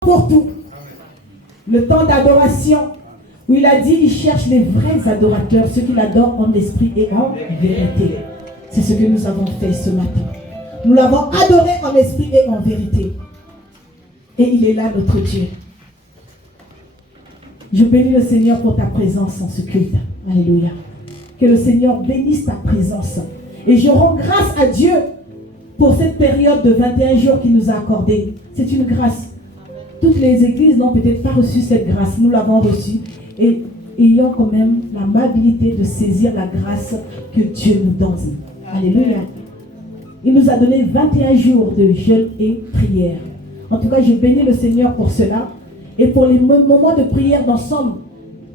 pour tout. Le temps d'adoration, où il a dit, il cherche les vrais adorateurs, ceux qui l'adorent en esprit et en vérité. C'est ce que nous avons fait ce matin. Nous l'avons adoré en esprit et en vérité. Et il est là, notre Dieu. Je bénis le Seigneur pour ta présence en ce culte. Alléluia. Que le Seigneur bénisse ta présence. Et je rends grâce à Dieu pour cette période de 21 jours qu'il nous a accordée. C'est une grâce. Toutes les églises n'ont peut-être pas reçu cette grâce. Nous l'avons reçue. Et ayons quand même l'amabilité de saisir la grâce que Dieu nous donne. Alléluia. Il nous a donné 21 jours de jeûne et prière. En tout cas, je bénis le Seigneur pour cela. Et pour les moments de prière d'ensemble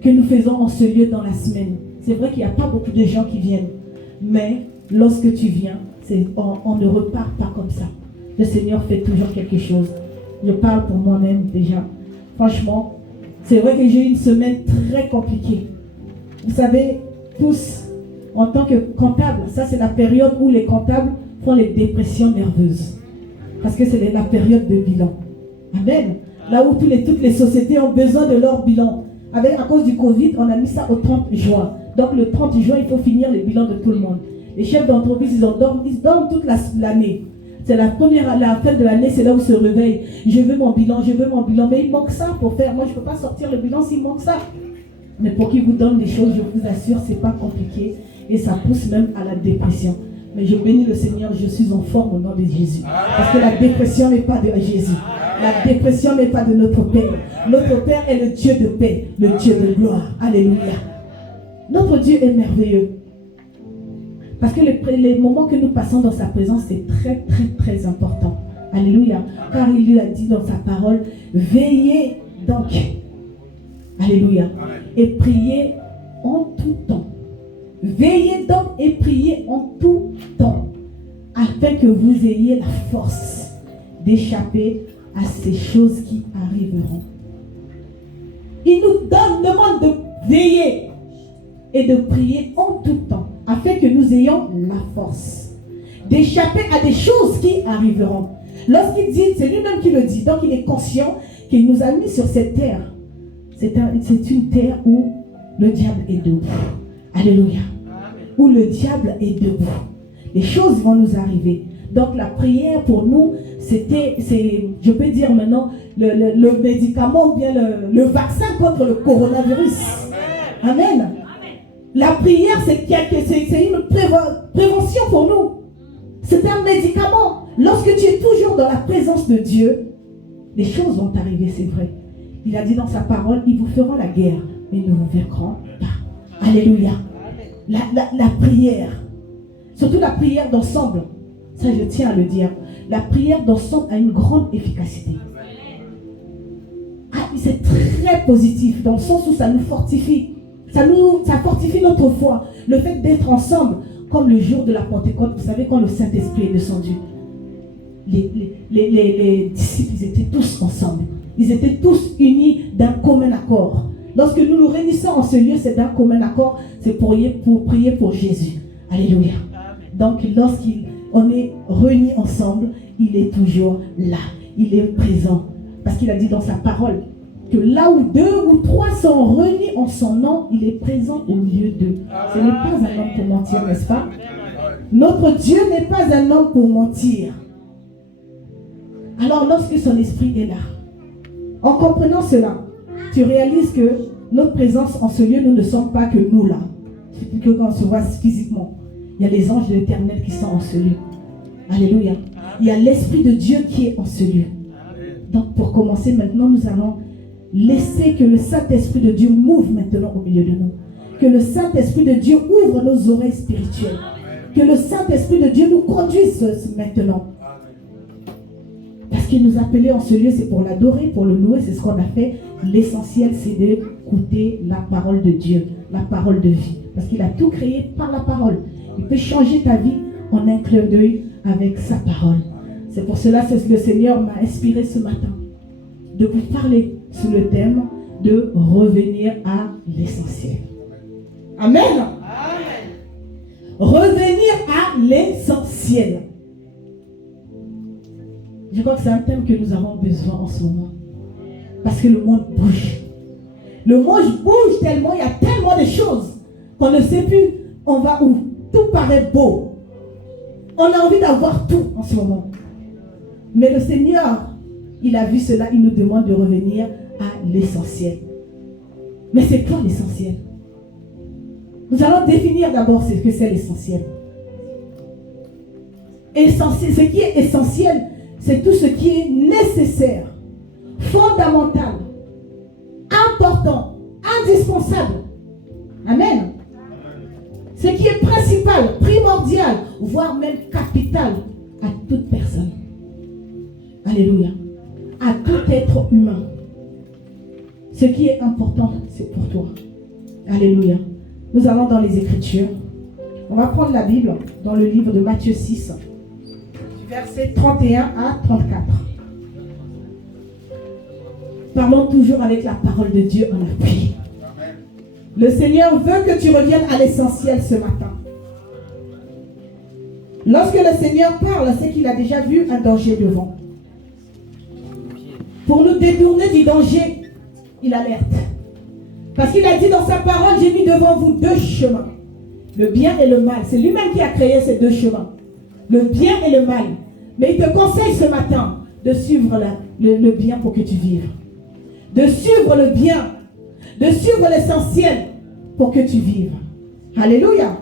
que nous faisons en ce lieu dans la semaine. C'est vrai qu'il n'y a pas beaucoup de gens qui viennent. Mais lorsque tu viens, on ne repart pas comme ça. Le Seigneur fait toujours quelque chose. Je parle pour moi-même déjà. Franchement, c'est vrai que j'ai eu une semaine très compliquée. Vous savez, tous, en tant que comptables, ça c'est la période où les comptables font les dépressions nerveuses. Parce que c'est la période de bilan. Amen. Là où toutes les sociétés ont besoin de leur bilan. À cause du Covid, on a mis ça au 30 juin. Donc le 30 juin, il faut finir les bilans de tout le monde. Les chefs d'entreprise, ils dorment toute l'année. C'est la fin de l'année, c'est là où ils se réveillent. Je veux mon bilan. Mais il manque ça pour faire. Moi, je ne peux pas sortir le bilan s'il manque ça. Mais pour qu'ils vous donnent des choses, je vous assure, ce n'est pas compliqué. Et ça pousse même à la dépression. Mais je bénis le Seigneur, je suis en forme au nom de Jésus. Parce que la dépression n'est pas de Jésus. La dépression n'est pas de notre Père. Notre Père est le Dieu de paix, le Dieu de gloire. Alléluia. Notre Dieu est merveilleux. Parce que les moments que nous passons dans sa présence, c'est très, très, très important. Alléluia. Car il lui a dit dans sa parole, veillez donc. Alléluia. Et priez en tout temps. Veillez donc et priez en tout temps, afin que vous ayez la force d'échapper à ces choses qui arriveront. Il nous demande de veiller et de prier en tout temps, afin que nous ayons la force d'échapper à des choses qui arriveront. Lorsqu'il dit, c'est lui-même qui le dit, donc il est conscient qu'il nous a mis sur cette terre. C'est une terre où le diable est debout. Alléluia. Où le diable est debout. Les choses vont nous arriver. Donc la prière pour nous, c'est, je peux dire maintenant, le médicament ou bien le vaccin contre le coronavirus. Amen. La prière, c'est une prévention pour nous. C'est un médicament. Lorsque tu es toujours dans la présence de Dieu, les choses vont arriver, c'est vrai. Il a dit dans sa parole, ils vous feront la guerre, mais ils ne vous vaincront pas. Alléluia. La prière, surtout la prière d'ensemble, ça je tiens à le dire, la prière d'ensemble a une grande efficacité. C'est très positif dans le sens où ça nous fortifie. Ça fortifie notre foi. Le fait d'être ensemble, comme le jour de la Pentecôte, vous savez, quand le Saint-Esprit est descendu, les disciples, ils étaient tous ensemble. Ils étaient tous unis d'un commun accord. Lorsque nous nous réunissons en ce lieu, c'est d'un commun accord, c'est pour prier pour Jésus. Alléluia. Donc, lorsqu'on est réunis ensemble, il est toujours là. Il est présent. Parce qu'il a dit dans sa parole que là où 2 ou 3 sont réunis en son nom, il est présent au milieu d'eux. Ce n'est pas un homme pour mentir, n'est-ce pas? Notre Dieu n'est pas un homme pour mentir. Alors, lorsque son esprit est là, en comprenant cela, tu réalises que notre présence en ce lieu, nous ne sommes pas que nous là. C'est que quand on se voit physiquement. Il y a les anges de l'Éternel qui sont en ce lieu. Alléluia. Il y a l'Esprit de Dieu qui est en ce lieu. Donc pour commencer maintenant, nous allons laisser que le Saint-Esprit de Dieu mouve maintenant au milieu de nous. Que le Saint-Esprit de Dieu ouvre nos oreilles spirituelles. Que le Saint-Esprit de Dieu nous conduise maintenant. Parce qu'il nous a appelés en ce lieu, c'est pour l'adorer, pour le louer, c'est ce qu'on a fait. L'essentiel, c'est d'écouter la parole de Dieu, la parole de vie. Parce qu'il a tout créé par la parole. Il peut changer ta vie en un clin d'œil avec sa parole. C'est pour cela que le Seigneur m'a inspiré ce matin de vous parler sous le thème de revenir à l'essentiel. Amen. Amen. Revenir à l'essentiel. Je crois que c'est un thème que nous avons besoin en ce moment. Parce que le monde bouge. Le monde bouge tellement, il y a tellement de choses qu'on ne sait plus on va où. Tout paraît beau. On a envie d'avoir tout en ce moment. Mais le Seigneur, il a vu cela, il nous demande de revenir à l'essentiel. Mais c'est quoi l'essentiel? Nous allons définir d'abord ce que c'est l'essentiel. Ce qui est essentiel, c'est tout ce qui est nécessaire, fondamental, important, indispensable. Amen. Ce qui est principal, primordial, voire même capital à toute personne. Alléluia. À tout être humain. Ce qui est important, c'est pour toi. Alléluia. Nous allons dans les Écritures. On va prendre la Bible dans le livre de Matthieu 6, versets 31 à 34. Parlons toujours avec la parole de Dieu en appui. Le Seigneur veut que tu reviennes à l'essentiel ce matin. Lorsque le Seigneur parle, c'est qu'il a déjà vu un danger devant. Pour nous détourner du danger, il alerte. Parce qu'il a dit dans sa parole, j'ai mis devant vous deux chemins. Le bien et le mal. C'est lui-même qui a créé ces deux chemins. Le bien et le mal. Mais il te conseille ce matin de suivre le bien pour que tu vives. De suivre le bien. De suivre l'essentiel pour que tu vives. Alléluia.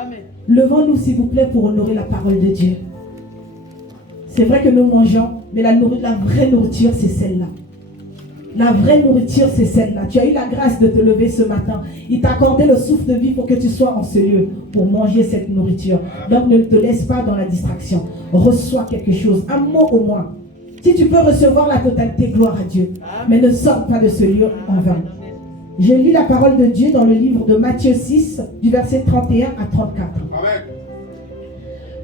Amen. Levons-nous s'il vous plaît pour honorer la parole de Dieu. C'est vrai que nous mangeons, mais la vraie nourriture c'est celle-là. La vraie nourriture c'est celle-là. Tu as eu la grâce de te lever ce matin. Il t'a accordé le souffle de vie pour que tu sois en ce lieu, pour manger cette nourriture. Donc ne te laisse pas dans la distraction. Reçois quelque chose, un mot au moins. Si tu peux recevoir la totalité, gloire à Dieu. Mais ne sors pas de ce lieu en vain. Je lis la parole de Dieu dans le livre de Matthieu 6, du verset 31 à 34. Amen.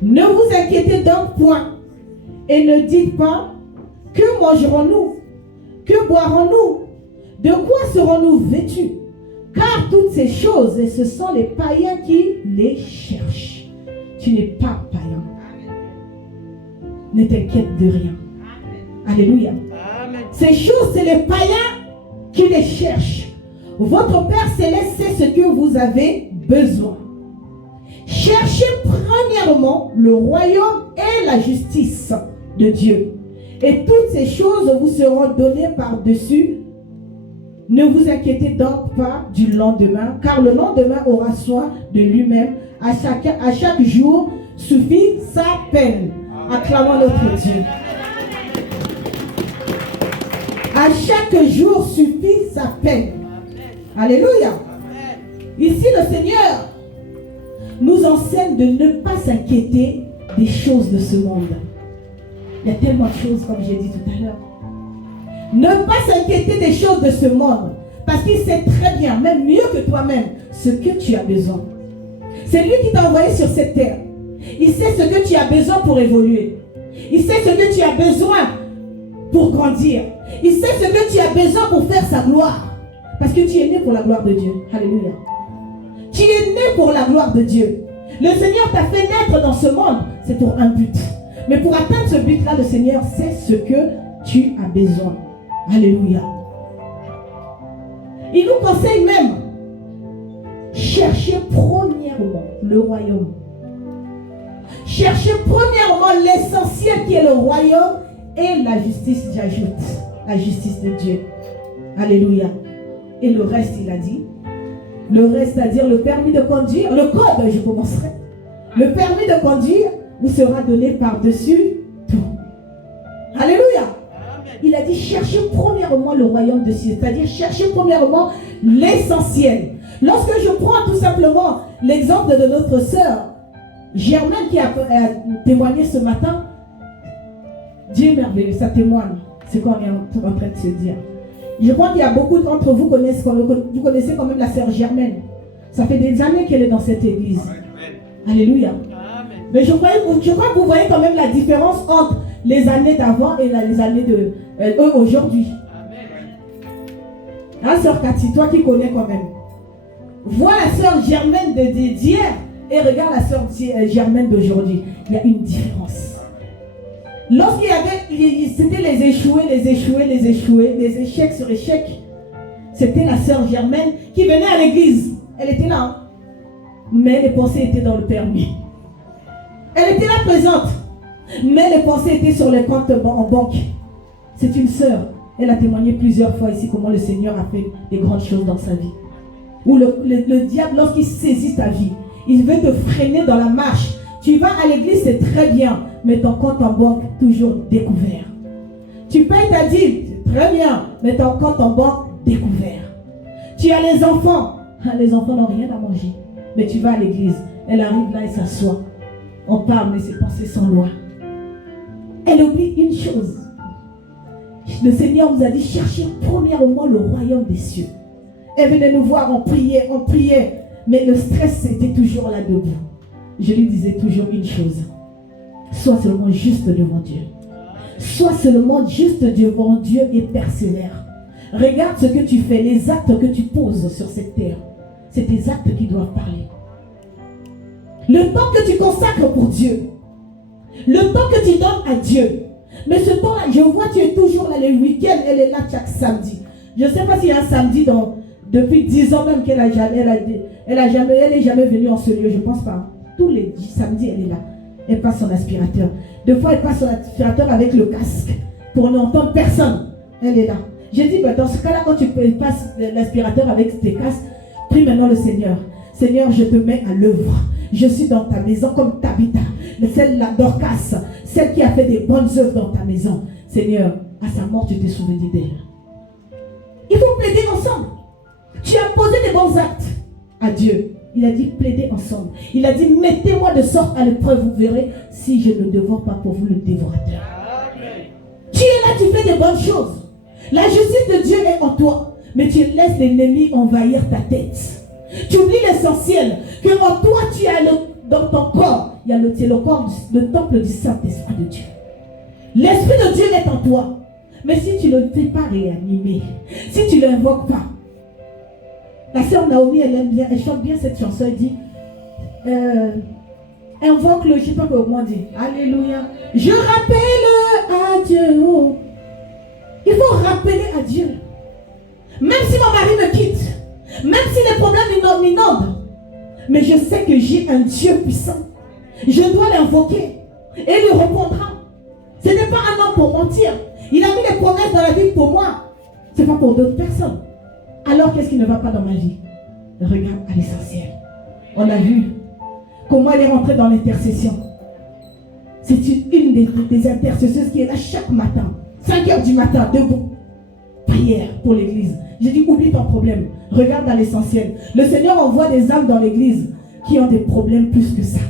Ne vous inquiétez donc point et ne dites pas que mangerons-nous, que boirons-nous, de quoi serons-nous vêtus? Car toutes ces choses, et ce sont les païens qui les cherchent. Tu n'es pas païen. Ne t'inquiète de rien. Alléluia. Amen. Ces choses, c'est les païens qui les cherchent. Votre Père Céleste sait ce que vous avez besoin. Cherchez premièrement le royaume et la justice de Dieu. Et toutes ces choses vous seront données par-dessus. Ne vous inquiétez donc pas du lendemain, car le lendemain aura soin de lui-même. À chaque jour suffit sa peine. Acclamons notre Dieu. À chaque jour suffit sa peine. Alléluia. Ici, le Seigneur nous enseigne de ne pas s'inquiéter des choses de ce monde. Il y a tellement de choses, comme j'ai dit tout à l'heure. Ne pas s'inquiéter des choses de ce monde. Parce qu'il sait très bien, même mieux que toi-même, ce que tu as besoin. C'est lui qui t'a envoyé sur cette terre. Il sait ce que tu as besoin pour évoluer. Il sait ce que tu as besoin pour grandir. Il sait ce que tu as besoin pour faire sa gloire. Parce que tu es né pour la gloire de Dieu. Alléluia. Tu es né pour la gloire de Dieu. Le Seigneur t'a fait naître dans ce monde. C'est pour un but. Mais pour atteindre ce but-là, le Seigneur sait ce que tu as besoin. Alléluia. Il nous conseille même, cherchez premièrement le royaume. Cherchez premièrement l'essentiel qui est le royaume et la justice, j'ajoute. La justice de Dieu. Alléluia. Et le reste, il a dit. Le reste, c'est-à-dire le permis de conduire, le code, je commencerai. Le permis de conduire vous sera donné par-dessus tout. Alléluia. Il a dit, cherchez premièrement le royaume de Dieu. C'est-à-dire, cherchez premièrement l'essentiel. Lorsque je prends tout simplement l'exemple de notre sœur, Germaine, qui a témoigné ce matin, Dieu merveilleux, ça témoigne. C'est quoi on est en train de se dire. Je crois qu'il y a beaucoup d'entre vous vous connaissez quand même la sœur Germaine. Ça fait des années qu'elle est dans cette église. Amen. Alléluia. Amen. Mais je crois que vous voyez quand même la différence entre les années d'avant et les années de aujourd'hui. Hein, sœur Cathy, toi qui connais quand même. Vois la sœur Germaine d'hier et regarde la sœur Germaine d'aujourd'hui. Il y a une différence. Lorsqu'il y avait, c'était les échecs sur échecs, c'était la sœur Germaine qui venait à l'église. Elle était là, hein? Mais les pensées étaient dans le permis. Elle était là présente, mais les pensées étaient sur les comptes en banque. C'est une sœur. Elle a témoigné plusieurs fois ici comment le Seigneur a fait des grandes choses dans sa vie. Où le diable, lorsqu'il saisit ta vie, il veut te freiner dans la marche. Tu vas à l'église, c'est très bien, mais ton compte en banque toujours découvert. Tu payes ta dîme, c'est très bien, mais ton compte en banque découvert. Tu as les enfants n'ont rien à manger, mais tu vas à l'église, elle arrive là et s'assoit. On parle, mais ses pensées sont loin. Elle oublie une chose. Le Seigneur nous a dit, cherchez premièrement le royaume des cieux. Elle venait nous voir, on priait, mais le stress était toujours là debout. Je lui disais toujours une chose. Sois seulement juste devant Dieu. Sois seulement juste devant Dieu et persévère. Regarde ce que tu fais, les actes que tu poses sur cette terre. C'est tes actes qui doivent parler. Le temps que tu consacres pour Dieu. Le temps que tu donnes à Dieu. Mais ce temps-là, je vois tu es toujours là le week-end, elle est là chaque samedi. Je ne sais pas s'il y a un samedi depuis 10 ans même qu'elle est jamais venue en ce lieu, je ne pense pas. Tous les samedis, elle est là. Elle passe son aspirateur. Des fois, elle passe son aspirateur avec le casque pour n'entendre personne. Elle est là. J'ai dit, dans ce cas-là, quand tu passes l'aspirateur avec tes casques, prie maintenant le Seigneur. Seigneur, je te mets à l'œuvre. Je suis dans ta maison comme Tabitha, celle-là Dorcas, celle qui a fait des bonnes œuvres dans ta maison. Seigneur, à sa mort, tu t'es souvenu d'elle. Il faut plaider ensemble. Tu as posé des bons actes à Dieu. Il a dit, plaidez ensemble. Il a dit, mettez-moi de sorte à l'épreuve, vous verrez si je ne dévore pas pour vous le dévorateur. Amen. Tu es là, tu fais des bonnes choses. La justice de Dieu est en toi, mais tu laisses l'ennemi envahir ta tête. Tu oublies l'essentiel, que en toi, tu as dans ton corps, il y a le corps, le temple du Saint-Esprit de Dieu. L'Esprit de Dieu est en toi. Mais si tu ne le fais pas réanimer, si tu ne l'invoques pas, la sœur Naomi, elle aime bien, elle chante bien cette chanson, elle dit, invoque le, je ne sais pas comment on dit, Alléluia. Je rappelle à Dieu. Oh. Il faut rappeler à Dieu. Même si mon mari me quitte, même si les problèmes m'inondent, mais je sais que j'ai un Dieu puissant. Je dois l'invoquer et il lui répondra. Ce n'est pas un homme pour mentir. Il a mis les promesses dans la vie pour moi. Ce n'est pas pour d'autres personnes. Alors qu'est-ce qui ne va pas dans ma vie? Regarde à l'essentiel. On a vu comment elle est rentrée dans l'intercession. C'est une des intercesseuses qui est là chaque matin. 5 heures du matin, debout. Prière pour l'église. J'ai dit, oublie ton problème. Regarde à l'essentiel. Le Seigneur envoie des âmes dans l'église qui ont des problèmes plus que ça.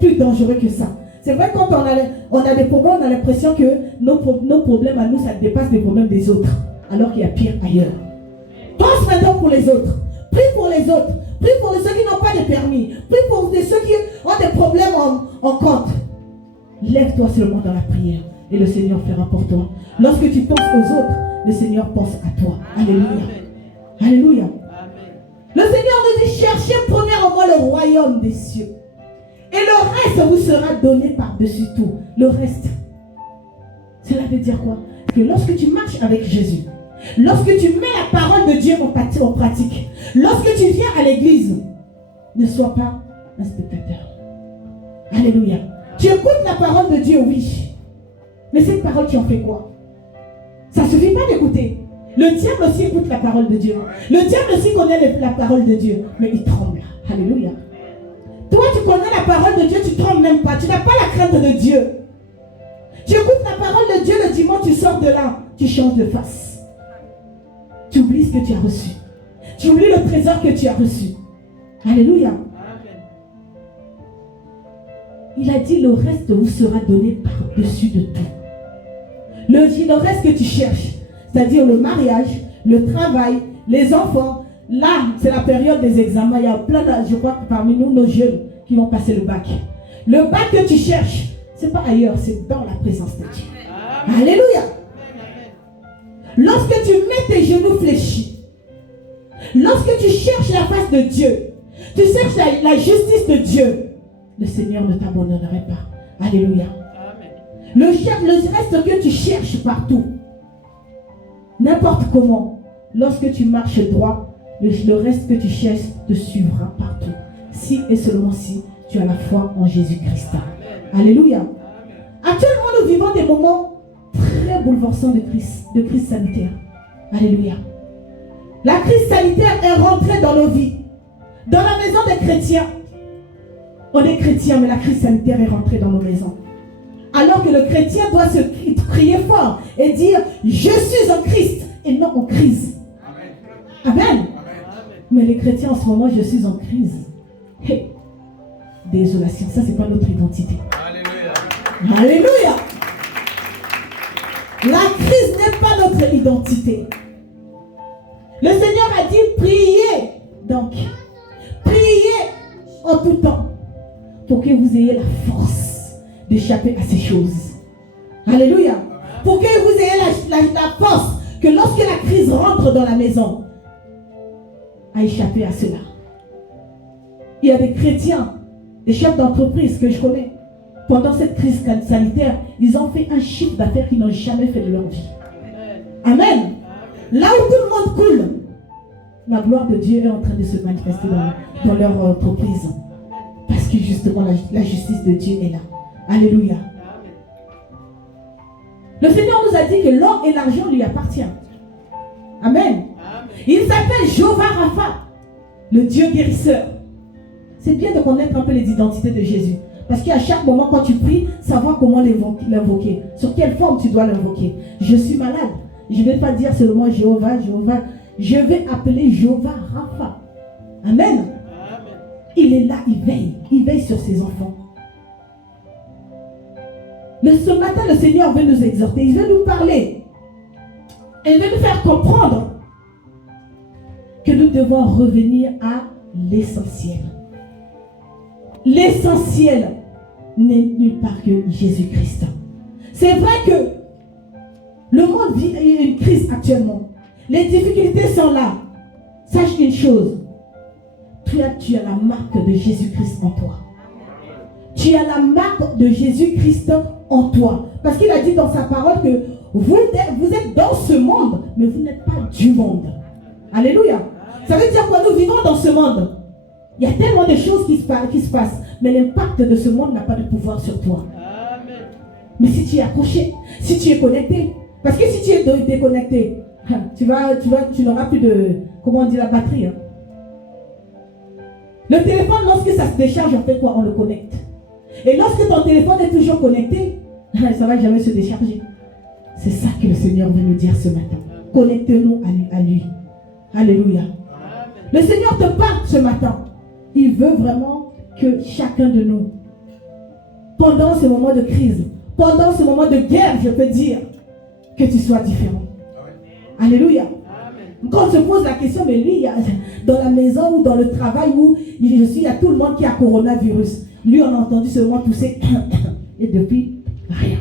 Plus dangereux que ça. C'est vrai, quand on a des problèmes, on a l'impression que nos problèmes à nous, ça dépasse les problèmes des autres. Alors qu'il y a pire ailleurs. Pense maintenant pour les autres. Prie pour les autres. Prie pour ceux qui n'ont pas de permis. Prie pour ceux qui ont des problèmes en compte. Lève-toi seulement dans la prière. Et le Seigneur fera pour toi. Lorsque tu penses aux autres, le Seigneur pense à toi. Alléluia. Amen. Alléluia. Amen. Le Seigneur nous dit, cherchez premièrement le royaume des cieux. Et le reste vous sera donné par-dessus tout. Le reste. Cela veut dire quoi? Que lorsque tu marches avec Jésus, lorsque tu mets la parole de Dieu en pratique, lorsque tu viens à l'église, ne sois pas un spectateur. Alléluia. Tu écoutes la parole de Dieu, oui. Mais cette parole, tu en fais quoi? Ça ne suffit pas d'écouter. Le diable aussi écoute la parole de Dieu. Le diable aussi connaît la parole de Dieu. Mais il tremble. Alléluia. Toi, tu connais la parole de Dieu, tu ne trembles même pas. Tu n'as pas la crainte de Dieu. Tu écoutes la parole de Dieu le dimanche, tu sors de là. Tu changes de face. Tu oublies ce que tu as reçu. Tu oublies le trésor que tu as reçu. Alléluia. Il a dit, le reste vous sera donné par-dessus de tout. Le reste que tu cherches, c'est-à-dire le mariage, le travail, les enfants, là, c'est la période des examens. Il y a plein de, je crois que parmi nous, nos jeunes qui vont passer le bac. Le bac que tu cherches, ce n'est pas ailleurs, c'est dans la présence de Dieu. Amen. Alléluia. Lorsque tu mets tes genoux fléchis, lorsque tu cherches la face de Dieu, tu cherches la justice de Dieu, le Seigneur ne t'abandonnerait pas. Alléluia. Amen. Le reste que tu cherches partout, n'importe comment, lorsque tu marches droit, le reste que tu cherches te suivra partout. Si et seulement si tu as la foi en Jésus-Christ. Alléluia. Actuellement, nous vivons des moments très bouleversants de crise sanitaire. Alléluia. La crise sanitaire est rentrée dans nos vies. Dans la maison des chrétiens. On est chrétiens, mais la crise sanitaire est rentrée dans nos maisons. Alors que le chrétien doit se crier fort et dire « Je suis en Christ » et non en crise. Amen. Amen. Mais les chrétiens en ce moment, je suis en crise. Hey. Désolation, ça c'est pas notre identité. Alléluia. Alléluia. La crise n'est pas notre identité. Le Seigneur a dit priez donc. Priez en tout temps pour que vous ayez la force d'échapper à ces choses. Alléluia. Pour que vous ayez la force que lorsque la crise rentre dans la maison, à échapper à cela. Il y a des chrétiens, des chefs d'entreprise que je connais. Pendant cette crise sanitaire, ils ont fait un chiffre d'affaires qu'ils n'ont jamais fait de leur vie. Amen. Là où tout le monde coule, la gloire de Dieu est en train de se manifester dans leur entreprise. Parce que justement, la justice de Dieu est là. Alléluia. Le Seigneur nous a dit que l'or et l'argent lui appartiennent. Amen. Il s'appelle Jéhovah Rapha, le Dieu guérisseur. C'est bien de connaître un peu les identités de Jésus. Parce qu'à chaque moment, quand tu pries, savoir comment l'invoquer. Sur quelle forme tu dois l'invoquer. Je suis malade. Je ne vais pas dire seulement Jéhovah. Je vais appeler Jéhovah Rapha. Amen. Il est là, il veille. Il veille sur ses enfants. Ce matin, le Seigneur veut nous exhorter. Il veut nous parler. Il veut nous faire comprendre que nous devons revenir à l'essentiel. L'essentiel n'est nulle part que Jésus-Christ. C'est vrai que le monde vit une crise actuellement. Les difficultés sont là. Sache une chose. Tu as la marque de Jésus-Christ en toi. Tu as la marque de Jésus-Christ en toi. Parce qu'il a dit dans sa parole que vous êtes dans ce monde, mais vous n'êtes pas du monde. Alléluia. Ça veut dire quoi? Nous vivons dans ce monde. Il y a tellement de choses qui se passent, mais l'impact de ce monde n'a pas de pouvoir sur toi. Amen. Mais si tu es accroché, si tu es connecté, parce que si tu es déconnecté, tu n'auras plus de, comment on dit, la batterie. Hein. Le téléphone, lorsque ça se décharge, on fait quoi? On le connecte. Et lorsque ton téléphone est toujours connecté, ça ne va jamais se décharger. C'est ça que le Seigneur veut nous dire ce matin. Connectez-nous à lui. Alléluia. Amen. Le Seigneur te parle ce matin. Il veut vraiment que chacun de nous, pendant ce moment de crise, pendant ce moment de guerre, je peux dire, que tu sois différent. Amen. Alléluia. Amen. Quand on se pose la question, mais lui, dans la maison ou dans le travail où je suis, il y a tout le monde qui a coronavirus. Lui, on a entendu seulement tousser et depuis, rien.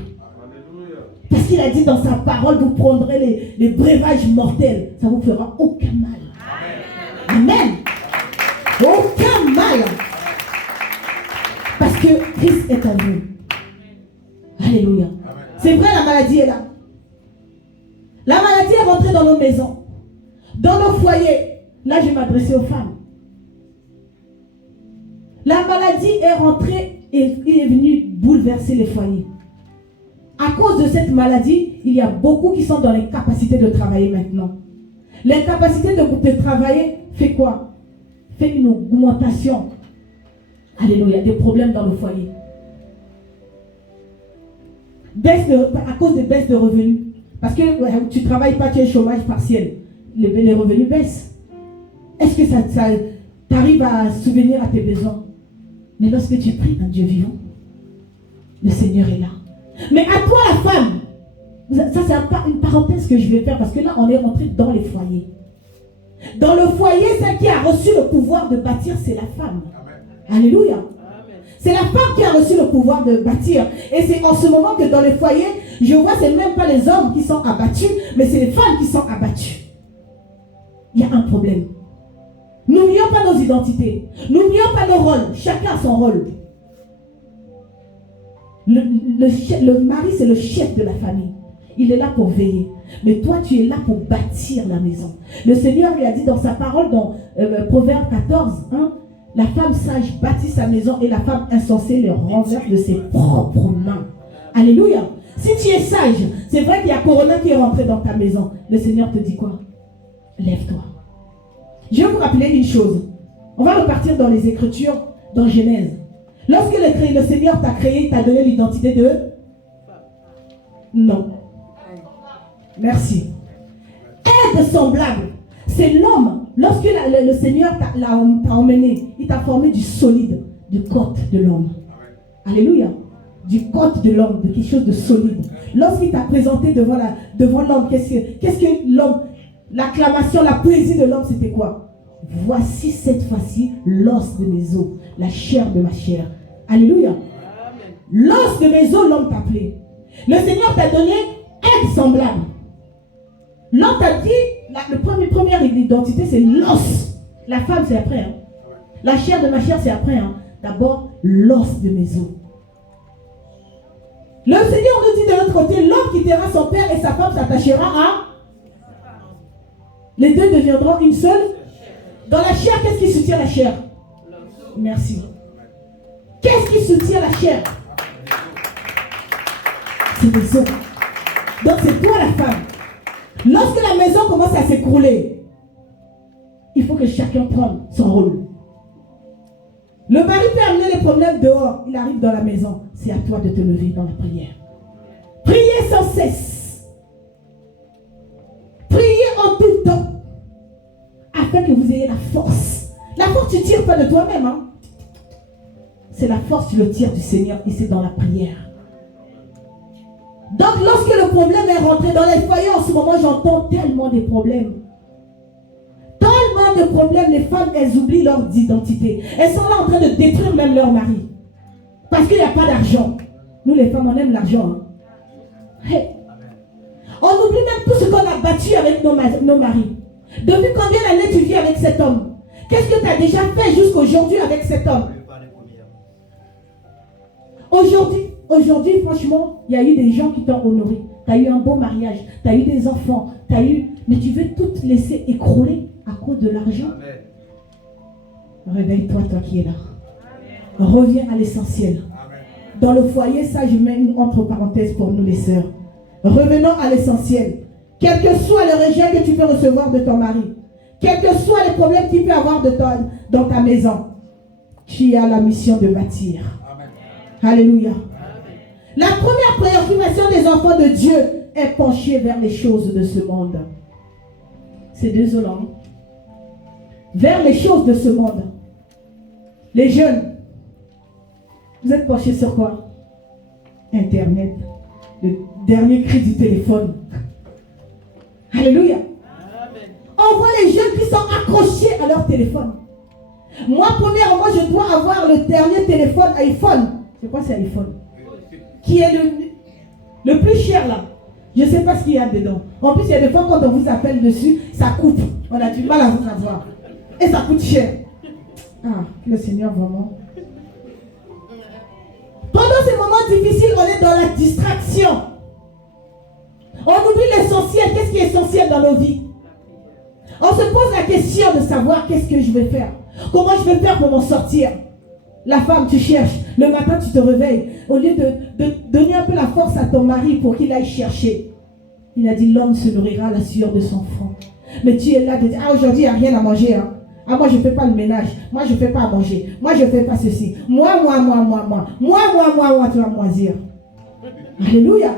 Parce qu'il a dit dans sa parole, vous prendrez les breuvages mortels. Ça ne vous fera aucun mal. Amen. Amen. Aucun mal. Parce que Christ est en vous. Alléluia. C'est vrai, la maladie est là. La maladie est rentrée dans nos maisons. Dans nos foyers. Là, je m'adressais aux femmes. La maladie est rentrée et est venue bouleverser les foyers. À cause de cette maladie, il y a beaucoup qui sont dans l'incapacité de travailler maintenant. L'incapacité de travailler fait quoi? Fait une augmentation. Alléluia, des problèmes dans le foyer. À cause des baisses de revenus. Parce que tu ne travailles pas, tu es chômage partiel. Les revenus baissent. Est-ce que ça t'arrive à souvenir à tes besoins? Mais lorsque tu pries un Dieu vivant, le Seigneur est là. Mais à toi la femme, ça c'est une parenthèse que je vais faire parce que là on est rentré dans les foyers. Dans le foyer, celle qui a reçu le pouvoir de bâtir, c'est la femme. Amen. Alléluia. Amen. C'est la femme qui a reçu le pouvoir de bâtir. Et c'est en ce moment que dans les foyers, je vois, c'est même pas les hommes qui sont abattus, mais c'est les femmes qui sont abattues. Il y a un problème. N'oublions pas nos identités. N'oublions pas nos rôles. Chacun a son rôle. Le mari, c'est le chef de la famille. Il est là pour veiller. Mais toi, tu es là pour bâtir la maison. Le Seigneur lui a dit dans sa parole, dans Proverbe 14, hein, la femme sage bâtit sa maison et la femme insensée le renverse de ses propres mains. Alléluia. Si tu es sage, c'est vrai qu'il y a Corona qui est rentré dans ta maison. Le Seigneur te dit quoi? Lève-toi. Je vais vous rappeler une chose. On va repartir dans les Écritures, dans Genèse. Lorsque le Seigneur t'a créé, t'a donné l'identité de... Non. Merci. Aide semblable. C'est l'homme. Lorsque le Seigneur t'a emmené, il t'a formé du solide, du côte de l'homme. Alléluia. Du côte de l'homme, de quelque chose de solide. Lorsqu'il t'a présenté devant l'homme, qu'est-ce que l'homme, l'acclamation, la poésie de l'homme, c'était quoi? Voici cette fois-ci l'os de mes os, la chair de ma chair. Alléluia. L'os de mes os, l'homme t'a appelé. Le Seigneur t'a donné aide semblable. L'homme t'a dit, première identité, c'est l'os. La femme, c'est après. Hein. La chair de ma chair, c'est après. Hein. D'abord, l'os de mes os. Le Seigneur nous dit de l'autre côté, l'homme quittera son père et sa femme s'attachera à... Les deux deviendront une seule. Dans la chair, qu'est-ce qui soutient la chair? Merci. Qu'est-ce qui soutient la chair? C'est les os. Donc c'est toi la femme. Lorsque la maison commence à s'écrouler, il faut que chacun prenne son rôle. Le mari peut amener les problèmes dehors, il arrive dans la maison. C'est à toi de te lever dans la prière. Priez sans cesse. Priez en tout temps. Afin que vous ayez la force. La force, tu ne tires pas de toi-même. Hein? C'est la force, tu le tires du Seigneur et c'est dans la prière. Donc lorsque le problème est rentré dans les foyers, en ce moment, j'entends tellement de problèmes. Tellement de problèmes, les femmes, elles oublient leur identité. Elles sont là en train de détruire même leur mari. Parce qu'il n'y a pas d'argent. Nous les femmes, on aime l'argent. Hein? Hey. On oublie même tout ce qu'on a battu avec nos maris. Depuis combien d'années tu vis avec cet homme? Qu'est-ce que tu as déjà fait jusqu'aujourd'hui avec cet homme? Aujourd'hui, franchement, il y a eu des gens qui t'ont honoré. Tu as eu un beau mariage, tu as eu des enfants, mais tu veux tout laisser écrouler à cause de l'argent. Réveille-toi, toi qui es là. Reviens à l'essentiel. Dans le foyer, ça, je mets une entre parenthèses pour nous les sœurs. Revenons à l'essentiel. Quel que soit le rejet que tu peux recevoir de ton mari, quels que soient les problèmes qu'il peut avoir dans ta maison, tu as la mission de bâtir. Amen. Alléluia. Amen. La première préoccupation des enfants de Dieu est penchée vers les choses de ce monde. C'est désolant. Vers les choses de ce monde. Les jeunes, vous êtes penchés sur quoi? Internet. Le dernier cri du téléphone. Alléluia. Amen. On voit les jeunes qui sont accrochés à leur téléphone. Moi, premièrement, je dois avoir le dernier téléphone iPhone. Je crois que c'est iPhone. Qui est le plus cher là. Je ne sais pas ce qu'il y a dedans. En plus, il y a des fois quand on vous appelle dessus, ça coupe. On a du mal à vous avoir. Et ça coûte cher. Ah, le Seigneur vraiment. Pendant ces moments difficiles, on est dans la distraction. On oublie l'essentiel. Qu'est-ce qui est essentiel dans nos vies? On se pose la question de savoir qu'est-ce que je vais faire. Comment je vais faire pour m'en sortir? La femme, tu cherches. Le matin, tu te réveilles. Au lieu de donner un peu la force à ton mari pour qu'il aille chercher. Il a dit, l'homme se nourrira à la sueur de son front. Mais tu es là de dire, ah, aujourd'hui, il n'y a rien à manger. Hein. Ah, moi, je ne fais pas le ménage. Moi, je ne fais pas à manger. Moi, je ne fais pas ceci. Moi, tu vas moisir. Alléluia.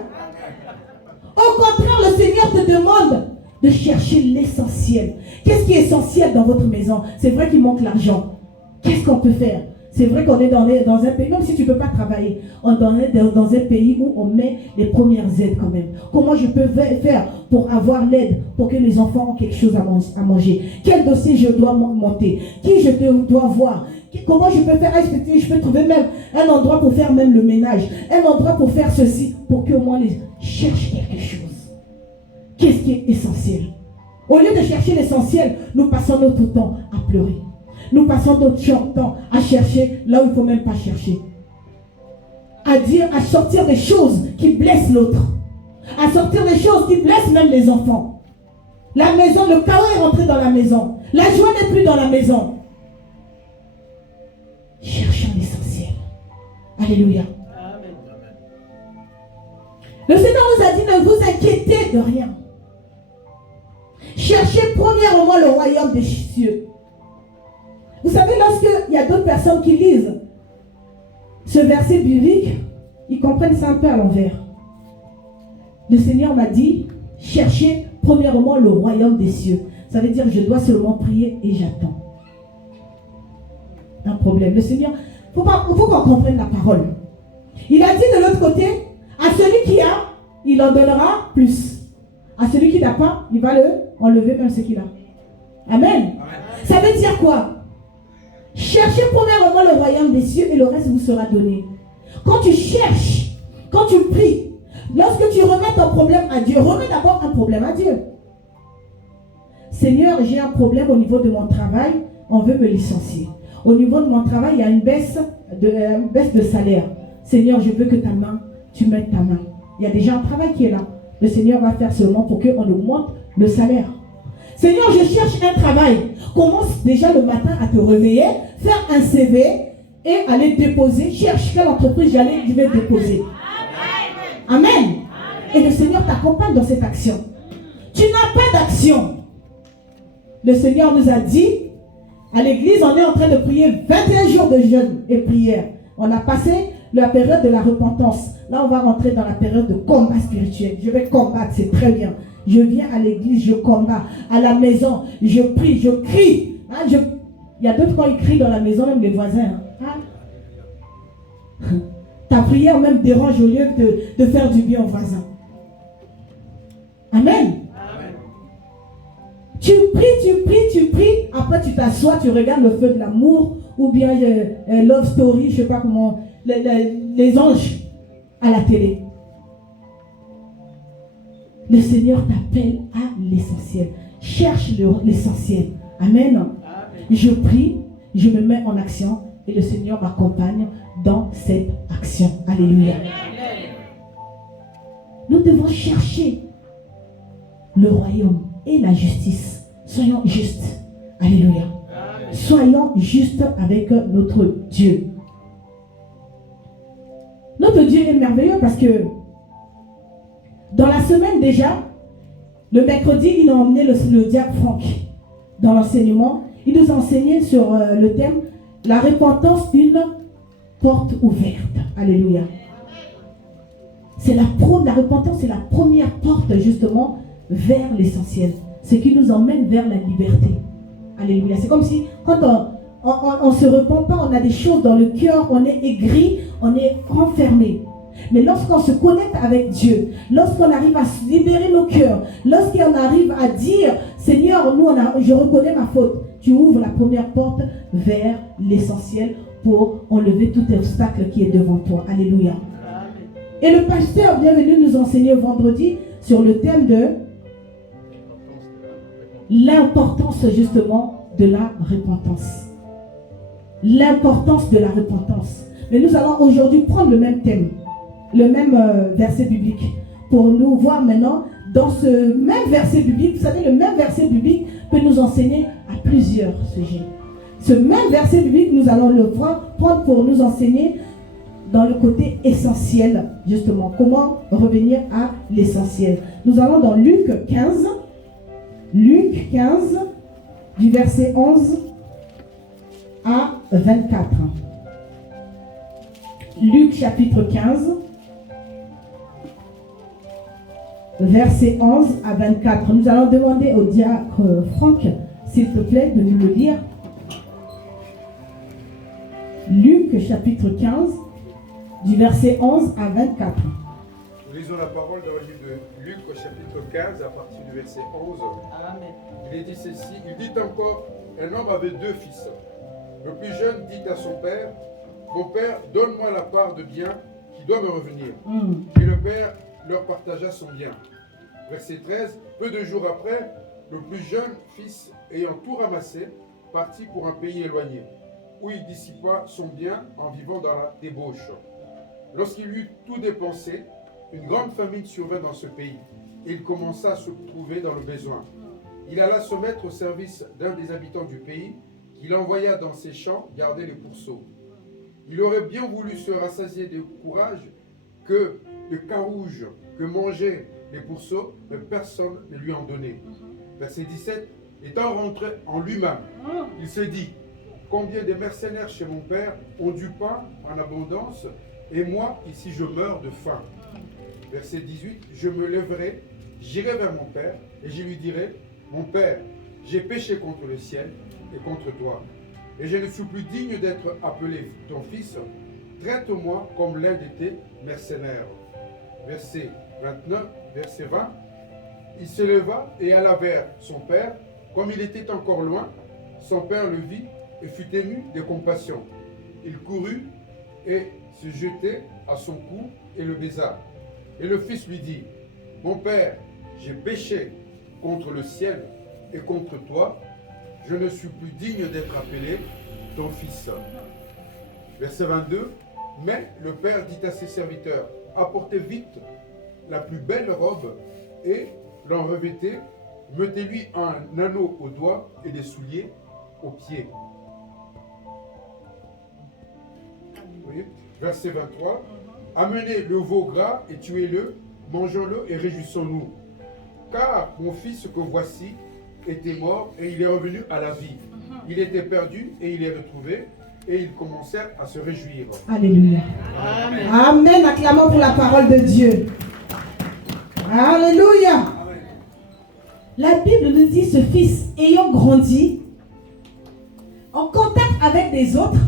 Au contraire, le Seigneur te demande de chercher l'essentiel. Qu'est-ce qui est essentiel dans votre maison? C'est vrai qu'il manque l'argent. Qu'est-ce qu'on peut faire? C'est vrai qu'on est dans un pays, même si tu ne peux pas travailler, on est dans un pays où on met les premières aides quand même. Comment je peux faire pour avoir l'aide, pour que les enfants ont quelque chose à manger? Quel dossier je dois monter? Qui je dois voir? Comment je peux faire? Je peux trouver même un endroit pour faire même le ménage, un endroit pour faire ceci, pour qu'au moins les cherchent quelque chose. Qu'est-ce qui est essentiel? Au lieu de chercher l'essentiel, nous passons notre temps à pleurer. Nous passons notre temps à chercher là où il ne faut même pas chercher. à dire, à sortir des choses qui blessent l'autre, à sortir des choses qui blessent même les enfants. La maison, le chaos est rentré dans la maison. La joie n'est plus dans la maison. Cherchons l'essentiel. Alléluia. Amen. Le Seigneur nous a dit, ne vous inquiétez de rien. Cherchez premièrement le royaume des cieux. Vous savez, lorsqu'il y a d'autres personnes qui lisent ce verset biblique, ils comprennent ça un peu à l'envers. Le Seigneur m'a dit, cherchez premièrement le royaume des cieux. Ça veut dire, je dois seulement prier et j'attends. Un problème. Le Seigneur, il faut qu'on comprenne la parole. Il a dit de l'autre côté, à celui qui a, il en donnera plus. À celui qui n'a pas, il va le enlever même ce qu'il a. Amen. Amen. Ça veut dire quoi? Cherchez premièrement le royaume des cieux et le reste vous sera donné. Quand tu cherches, quand tu pries, lorsque tu remets ton problème à Dieu, remets d'abord un problème à Dieu. Seigneur, j'ai un problème au niveau de mon travail, on veut me licencier. Au niveau de mon travail, il y a une baisse de salaire. Seigneur, je veux que tu mettes ta main. Il y a déjà un travail qui est là. Le Seigneur va faire seulement pour qu'on augmente le salaire. Seigneur, je cherche un travail. Commence déjà le matin à te réveiller, faire un CV et aller déposer. Cherche quelle entreprise je vais déposer. Amen. Amen. Et le Seigneur t'accompagne dans cette action. Tu n'as pas d'action. Le Seigneur nous a dit, à l'église, on est en train de prier 21 jours de jeûne et prière. On a passé la période de la repentance. Là, on va rentrer dans la période de combat spirituel. Je vais combattre, c'est très bien. Je viens à l'église, je combats. À la maison, je prie, je crie. Hein, il y a d'autres quand ils crient dans la maison, même les voisins. Hein. Ta prière même dérange au lieu de faire du bien aux voisins. Amen. Amen. Tu pries. Après, tu t'assois, tu regardes le feu de l'amour ou bien Love Story, je ne sais pas comment, les anges à la télé. Le Seigneur t'appelle à l'essentiel. Cherche l'essentiel. Amen. Amen. Je prie, je me mets en action et le Seigneur m'accompagne dans cette action. Alléluia. Amen. Nous devons chercher le royaume et la justice. Soyons justes. Alléluia. Amen. Soyons justes avec notre Dieu. Notre Dieu est merveilleux parce que dans la semaine déjà, le mercredi, il a emmené le diacre Franck dans l'enseignement. Il nous a enseigné sur le thème « La repentance, une porte ouverte ». Alléluia. La repentance, c'est la première porte justement vers l'essentiel. Ce qui nous emmène vers la liberté. Alléluia. C'est comme si quand on ne se repent pas, on a des choses dans le cœur, on est aigri, on est enfermé. Mais lorsqu'on se connecte avec Dieu, lorsqu'on arrive à se libérer nos cœurs, lorsqu'on arrive à dire, Seigneur, je reconnais ma faute, tu ouvres la première porte vers l'essentiel pour enlever tout obstacle qui est devant toi. Alléluia. Et le pasteur est venu nous enseigner vendredi sur le thème de l'importance justement de la repentance. L'importance de la repentance. Mais nous allons aujourd'hui prendre le même thème, le même verset biblique, pour nous voir maintenant dans ce même verset biblique. Vous savez, le même verset biblique peut nous enseigner à plusieurs sujets. Ce même verset biblique, nous allons le prendre pour nous enseigner dans le côté essentiel, justement. Comment revenir à l'essentiel. Nous allons dans Luc 15, du verset 11 à 24. Luc chapitre 15, verset 11 à 24. Nous allons demander au diacre Franck, s'il te plaît, de nous le lire. Luc chapitre 15, du verset 11 à 24. Nous lisons la parole dans le livre de Luc au chapitre 15 à partir du verset 11. Amen. Il est dit ceci, il dit encore, un homme avait 2 fils. Le plus jeune dit à son père, mon père, donne-moi la part de bien qui doit me revenir. Et le père leur partagea son bien. Verset 13, peu de jours après, le plus jeune fils, ayant tout ramassé, partit pour un pays éloigné, où il dissipa son bien en vivant dans la débauche. Lorsqu'il eut tout dépensé, une grande famine survint dans ce pays, et il commença à se trouver dans le besoin. Il alla se mettre au service d'un des habitants du pays, qu'il envoya dans ses champs garder les pourceaux. Il aurait bien voulu se rassasier de courage que de carouge que mangeaient les pourceaux, mais personne ne lui en donnait. Verset 17, étant rentré en lui-même, il se dit, combien de mercenaires chez mon père ont du pain en abondance, et moi, ici, je meurs de faim. Verset 18, je me lèverai, j'irai vers mon père, et je lui dirai, mon père, j'ai péché contre le ciel et contre toi, et je ne suis plus digne d'être appelé ton fils, traite-moi comme l'un de tes mercenaires. Verset 29, verset 20, il se leva et alla vers son père. Comme il était encore loin, son père le vit et fut ému de compassion. Il courut et se jetait à son cou et le baisa. Et le fils lui dit, mon père, j'ai péché contre le ciel et contre toi, je ne suis plus digne d'être appelé ton fils. Verset 22, mais le père dit à ses serviteurs, apportez vite la plus belle robe et l'en revêtez, mettez-lui un anneau au doigt et des souliers aux pieds. Oui. Verset 23, amenez le veau gras et tuez-le, mangeons-le et réjouissons-nous. Car mon fils que voici était mort et il est revenu à la vie. Il était perdu et il est retrouvé et ils commencèrent à se réjouir. Alléluia. Amen. Amen. Acclamons pour la parole de Dieu. Alléluia. Amen. La Bible nous dit, ce fils ayant grandi, en contact avec des autres,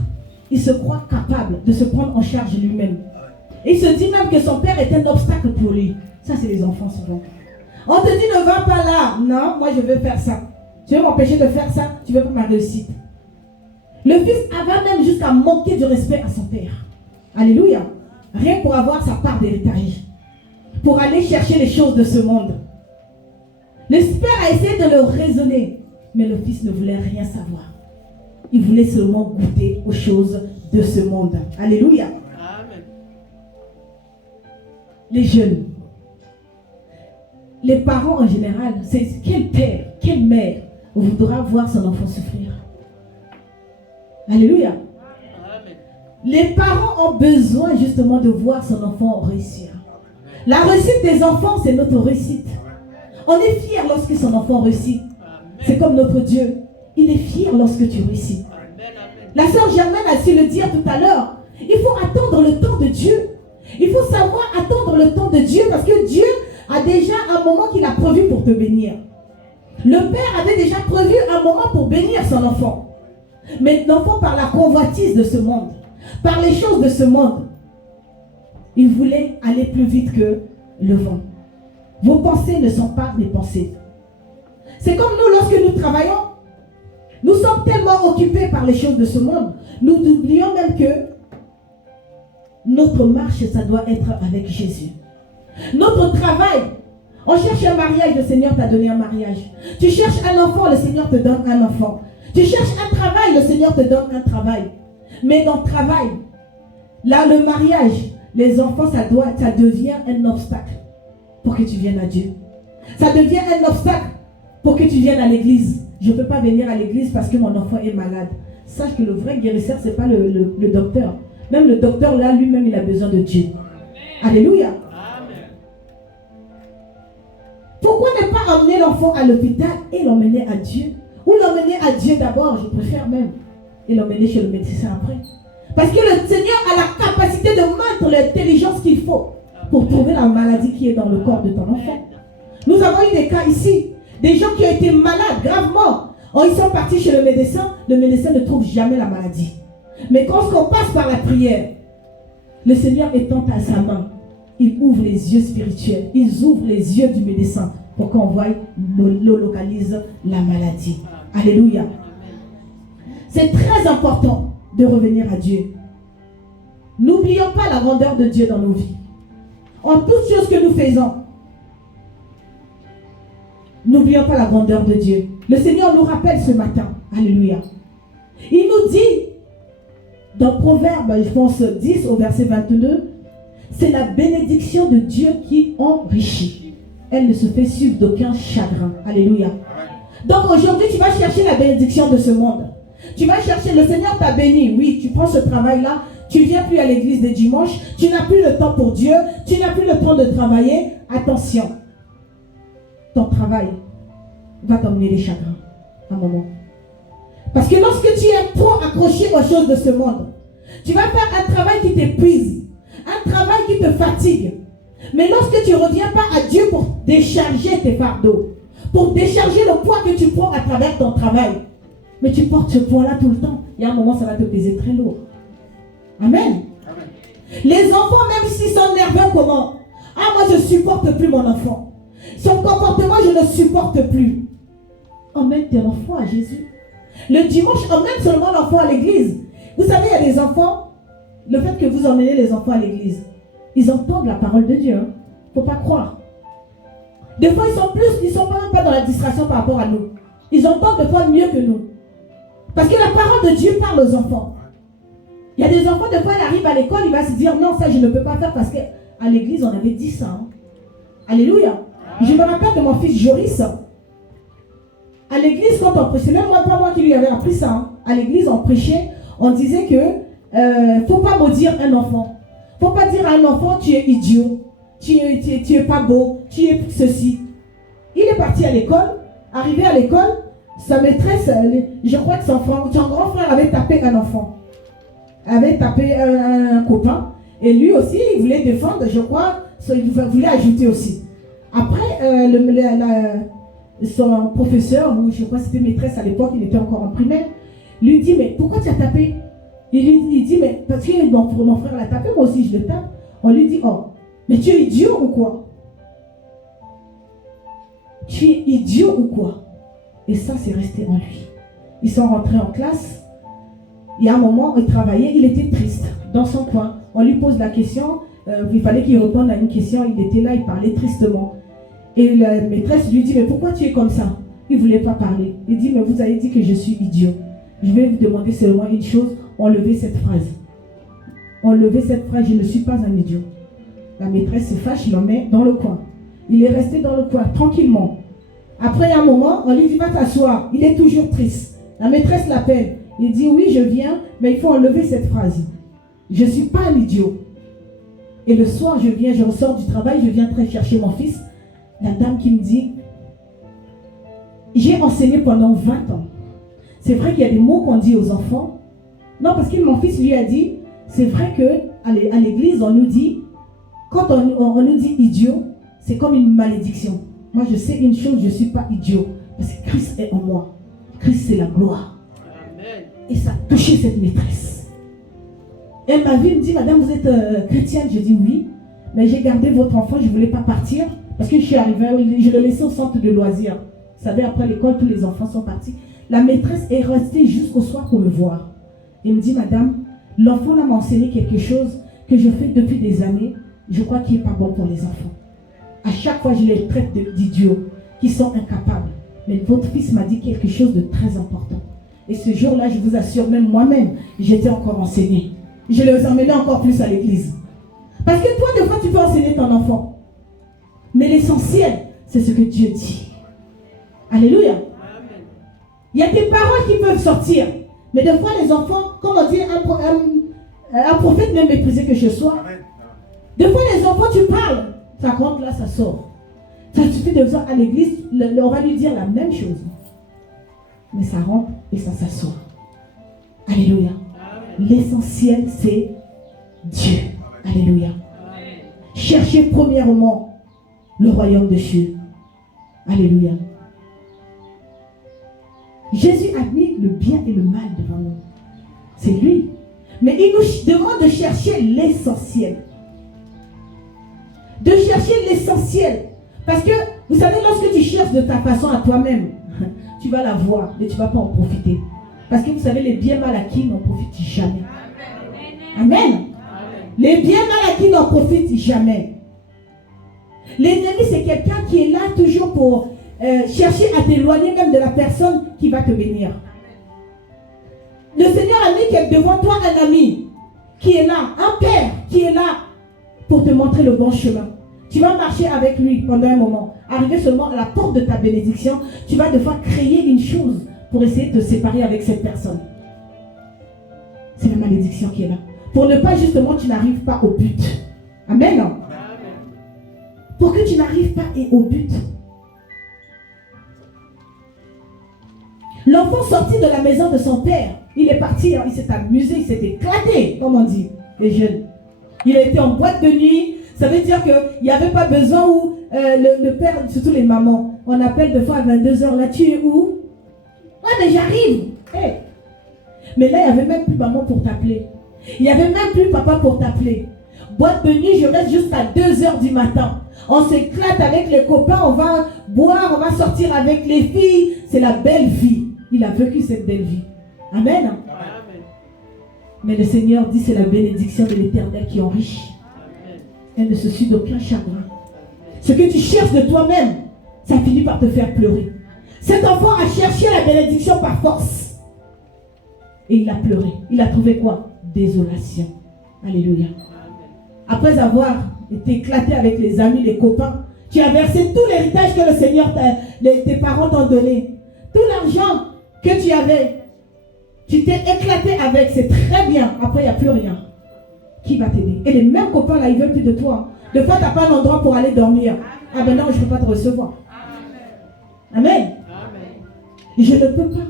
il se croit capable de se prendre en charge lui-même. Il se dit même que son père est un obstacle pour lui. Ça, c'est les enfants souvent. On te dit, ne va pas là. Non, moi je veux faire ça. Tu veux m'empêcher de faire ça, tu veux pas ma réussite. Le fils va même jusqu'à manquer de respect à son père. Alléluia. Rien pour avoir sa part d'héritage. Pour aller chercher les choses de ce monde. Le père a essayé de le raisonner. Mais le fils ne voulait rien savoir. Il voulait seulement goûter aux choses de ce monde. Alléluia. Amen. Les jeunes. Les parents en général, c'est quel père, quelle mère voudra voir son enfant souffrir. Alléluia. Amen. Les parents ont besoin justement de voir son enfant réussir. La réussite des enfants, c'est notre réussite. On est fier lorsque son enfant réussit. C'est comme notre Dieu. Il est fier lorsque tu réussis. La sœur Germaine a su le dire tout à l'heure. Il faut attendre le temps de Dieu. Il faut savoir attendre le temps de Dieu parce que Dieu a déjà un moment qu'il a prévu pour te bénir. Le père avait déjà prévu un moment pour bénir son enfant. Mais l'enfant, par la convoitise de ce monde, par les choses de ce monde, il voulait aller plus vite que le vent. Vos pensées ne sont pas mes pensées. C'est comme nous, lorsque nous travaillons, nous sommes tellement occupés par les choses de ce monde, nous oublions même que notre marche, ça doit être avec Jésus. Notre travail, on cherche un mariage, le Seigneur t'a donné un mariage. Tu cherches un enfant, le Seigneur te donne un enfant. Tu cherches un travail, le Seigneur te donne un travail. Mais dans le travail, là, le mariage, les enfants, ça devient un obstacle pour que tu viennes à Dieu. Ça devient un obstacle pour que tu viennes à l'église. Je ne peux pas venir à l'église parce que mon enfant est malade. Sache que le vrai guérisseur, ce n'est pas le docteur. Même le docteur, là, lui-même, il a besoin de Dieu. Amen. Alléluia. Amen. Pourquoi ne pas emmener l'enfant à l'hôpital et l'emmener à Dieu? Ou l'emmener à Dieu d'abord, je préfère même. Et l'emmener chez le médecin après. Parce que le Seigneur a la capacité de mettre l'intelligence qu'il faut pour trouver la maladie qui est dans le corps de ton enfant. Nous avons eu des cas ici. Des gens qui ont été malades gravement. Ils sont partis chez le médecin ne trouve jamais la maladie. Mais quand on passe par la prière, le Seigneur étend à sa main. Il ouvre les yeux spirituels. Il ouvre les yeux du médecin pour qu'on voie, localise la maladie. Alléluia. C'est très important de revenir à Dieu. N'oublions pas la grandeur de Dieu dans nos vies. En toutes choses que nous faisons, n'oublions pas la grandeur de Dieu. Le Seigneur nous rappelle ce matin. Alléluia. Il nous dit, dans Proverbe, je pense 10 au verset 22, C'est la bénédiction de Dieu qui enrichit. Elle ne se fait suivre d'aucun chagrin. Alléluia. Donc aujourd'hui, tu vas chercher la bénédiction de ce monde. Tu vas chercher, le Seigneur t'a béni. Oui, tu prends ce travail-là. Tu ne viens plus à l'église des dimanches. Tu n'as plus le temps pour Dieu. Tu n'as plus le temps de travailler. Attention. Ton travail va t'emmener les chagrins. Un moment. Parce que lorsque tu es trop accroché aux choses de ce monde, tu vas faire un travail qui t'épuise. Un travail qui te fatigue. Mais lorsque tu ne reviens pas à Dieu pour décharger tes fardeaux, pour décharger le poids que tu prends à travers ton travail, mais tu portes ce poids-là tout le temps, il y a un moment, ça va te peser très lourd. Amen. Amen. Les enfants, même s'ils sont nerveux, comment? Ah, moi, je ne supporte plus mon enfant. Son comportement, je ne le supporte plus. Emmène tes enfants à Jésus. Le dimanche, emmène seulement l'enfant à l'église. Vous savez, il y a des enfants, le fait que vous emmenez les enfants à l'église, ils entendent la parole de Dieu. Il ne faut pas croire. Des fois, ils sont même pas dans la distraction par rapport à nous. Ils entendent des fois mieux que nous. Parce que la parole de Dieu parle aux enfants. Il y a des enfants, des fois, ils arrivent à l'école, il va se dire, non, ça, je ne peux pas faire parce qu'à l'église, on avait dit ça. Hein. Alléluia. Je me rappelle de mon fils Joris. À l'église, quand on prêchait, même moi, pas moi qui lui avais appris ça. Hein. À l'église, on prêchait, on disait que ne faut pas maudire un enfant. Il ne faut pas dire à un enfant, tu es idiot, tu es pas beau, tu es ceci. Il est parti à l'école, arrivé à l'école, sa maîtresse, je crois que son grand frère avait tapé un enfant, avait tapé un copain, et lui aussi, il voulait défendre, je crois, il voulait ajouter aussi. Après, son professeur, ou je crois que c'était maîtresse à l'époque, il était encore en primaire, lui dit, mais pourquoi tu as tapé? Il dit, mais parce que mon frère l'a tapé, moi aussi je le tape. On lui dit, oh, mais tu es idiot ou quoi? Tu es idiot ou quoi? Et ça, c'est resté en lui. Ils sont rentrés en classe. Il y a un moment, il travaillait, il était triste, dans son coin. On lui pose la question, il fallait qu'il réponde à une question, il était là, il parlait tristement. Et la maîtresse lui dit, mais pourquoi tu es comme ça? Il ne voulait pas parler. Il dit, mais vous avez dit que je suis idiot. Je vais vous demander seulement une chose, enlevez cette phrase. Enlevez cette phrase, je ne suis pas un idiot. La maîtresse se fâche, il l'emmène dans le coin. Il est resté dans le coin, tranquillement. Après un moment, on lui dit, va t'asseoir. Il est toujours triste. La maîtresse l'appelle. Il dit, oui, je viens, mais il faut enlever cette phrase. Je ne suis pas un idiot. Et le soir, je ressors du travail, je viens très chercher mon fils. La dame qui me dit, j'ai enseigné pendant 20 ans. C'est vrai qu'il y a des mots qu'on dit aux enfants. Non, parce que mon fils lui a dit, c'est vrai qu'à l'église, on nous dit, quand on nous dit idiot, c'est comme une malédiction. Moi, je sais une chose, je ne suis pas idiot. Parce que Christ est en moi. Christ, c'est la gloire. Amen. Et ça a touché cette maîtresse. Elle m'a vu, elle me dit, madame, vous êtes chrétienne? Je dis oui. Mais j'ai gardé votre enfant, je ne voulais pas partir. Parce que je suis arrivée, je le laissais au centre de loisirs. Vous savez, après l'école, tous les enfants sont partis. La maîtresse est restée jusqu'au soir pour me voir. Elle me dit, madame, l'enfant m'a enseigné quelque chose que je fais depuis des années. Je crois qu'il n'est pas bon pour les enfants. À chaque fois, je les traite d'idiots, qui sont incapables. Mais votre fils m'a dit quelque chose de très important. Et ce jour-là, je vous assure, même moi-même, j'étais encore enseignée. Je les emmenais encore plus à l'église. Parce que toi, des fois, tu peux enseigner ton enfant. Mais l'essentiel, c'est ce que Dieu dit. Alléluia. Il y a des paroles qui peuvent sortir. Mais des fois, les enfants, comme on dit, un prophète n'est méprisé que chez soi. Des fois, les enfants, tu parles. Ça rentre là, ça sort. Ça suffit de voir à l'église, on va lui dire la même chose. Mais ça rentre et ça s'assoit. Alléluia. L'essentiel, c'est Dieu. Alléluia. Cherchez premièrement le royaume de Dieu. Alléluia. Jésus a mis le bien et le mal devant nous. C'est lui. Mais il nous demande de chercher l'essentiel. De chercher l'essentiel. Parce que, vous savez, lorsque tu cherches de ta façon à toi-même, tu vas la voir, mais tu ne vas pas en profiter. Parce que vous savez, les biens mal acquis n'en profitent jamais. Amen. Les biens mal acquis n'en profitent jamais. L'ennemi, c'est quelqu'un qui est là toujours pour chercher à t'éloigner même de la personne qui va te bénir. Le Seigneur a mis devant toi un ami qui est là, un père qui est là pour te montrer le bon chemin. Tu vas marcher avec lui pendant un moment. Arrivé seulement à la porte de ta bénédiction, tu vas devoir créer une chose pour essayer de te séparer avec cette personne. C'est la malédiction qui est là. Pour ne pas justement, tu n'arrives pas au but. Amen. Amen. Pour que tu n'arrives pas au but. L'enfant sorti de la maison de son père, il est parti, il s'est amusé, il s'est éclaté, comme on dit, les jeunes. Il a été en boîte de nuit. Ça veut dire qu'il n'y avait pas besoin où le père, surtout les mamans, on appelle de fois à 22h, là tu es où? Ouais, mais j'arrive. Hey. Mais là, il n'y avait même plus maman pour t'appeler. Il n'y avait même plus papa pour t'appeler. Boîte de nuit, je reste jusqu'à 2h du matin. On s'éclate avec les copains, on va boire, on va sortir avec les filles. C'est la belle vie. Il a vécu cette belle vie. Amen. Amen. Mais le Seigneur dit, c'est la bénédiction de l'Éternel qui enrichit. Elle ne se suit d'aucun chagrin. Ce que tu cherches de toi-même, ça finit par te faire pleurer. Cet enfant a cherché la bénédiction par force. Et il a pleuré. Il a trouvé quoi? Désolation. Alléluia. Après avoir été éclaté avec les amis, les copains, tu as versé tout l'héritage que le Seigneur, tes parents t'ont donné. Tout l'argent que tu avais, tu t'es éclaté avec, c'est très bien. Après, il n'y a plus rien. Qui va t'aider? Et les mêmes copains là, ils veulent plus de toi. De fois, tu n'as pas un endroit pour aller dormir. Ah ben non, je ne peux pas te recevoir. Amen. Amen. Je ne peux pas.